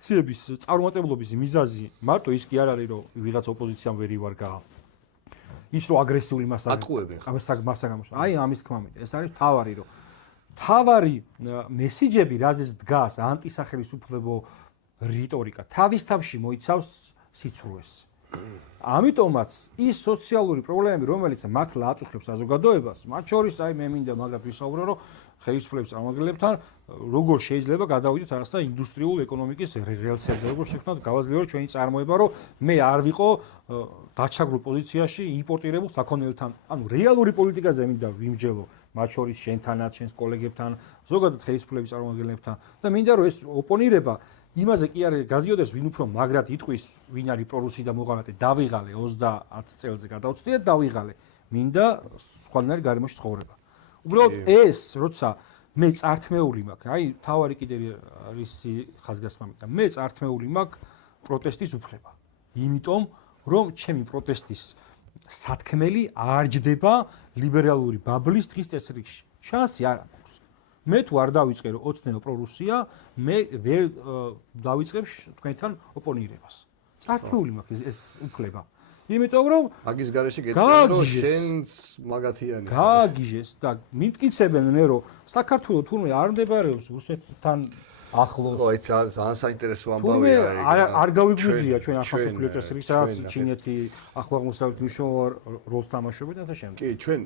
აქციების წარუმატებლობის მიზეზი მარტო ის კი არ არის, რომ ვიღაც ოპოზიციამ ვერ ივარგა. ის რომ აგრესიული მასაგამოსა. აი ამის თქმა მინდა. ეს არის თავარი, რომ თავარი მესიჯები, რაზეც დგას ანტისახელისუფლებო რიტორიკა, თავის თავში მოიცავს სიცრუეს. ამიტომაც ის სოციალური პრობლემები, რომელიც მართლა აწუხებს საზოგადოებას, მათ შორის აი მე მინდა მაგრად ვისაუბრო, რომ ხელისუფლების წარმომადგენლებთან როგორ შეიძლება გადავიდეთ რაღაცა ინდუსტრიულ ეკონომიკის რელსებზე, როგორ შექმნათ გავაძლიეროთ ჩვენი წარმოება, რომ მე არ ვიყო დაჩაგრულ პოზიციაში იმპორტირებულ საქონელთან. ანუ რეალური პოლიტიკაზე მინდა ვიმსჯელო, მათ შორის შენთანაც, შენს კოლეგებთან, ზოგადად ხელისუფლების წარმომადგენლებთან და მინდა რომ ეს ოპონირება იმაზე კი არის გადიოდეს, ვინ უფრო მაგრად იტყვის, ვინ არის პრორუსი და მოღალატე, დავიღალე 30 წელზე გადავწყვიტე და დავიღალე. მინდა სხვანაირი გარემოში ცხოვრება. უბრალოდ ეს, როცა მე წართმეული მაქვს, აი თავარი კიდე არის ხაზგასმა მინდა. მე წართმეული მაქვს პროტესტის უფლება. იმიტომ, რომ ჩემი პროტესტის სათქმელი არ ჯდება ლიბერალური ბაბლის დღის წესრიგში. შანსი არ აქვს. მე თუ არ დავიწყე რომ ოცნებო პრორუსია, მე ვერ დავიწყებ თქვენთან ოპონირებას. წართმეული მაქვს ეს უფლება. იმიტომ რომ მაგის გარეშე გეტყვი რომ შენს მაგათიანი გააგიჟეს და მიმტკიცებენ მე რომ საქართველოს თურმე არ მდებარეობს რუსეთთან ახლოს. ხო, ეს ძალიან საინტერესო ამბავია თურმე არ გავიგვიძია ჩვენ ახალსოფლიო წესრიგს, სადაც ჩინეთი ახლო აღმოსავლეთ მნიშვნელოვან როლს თამაშობენ და შემდეგ. კი, ჩვენ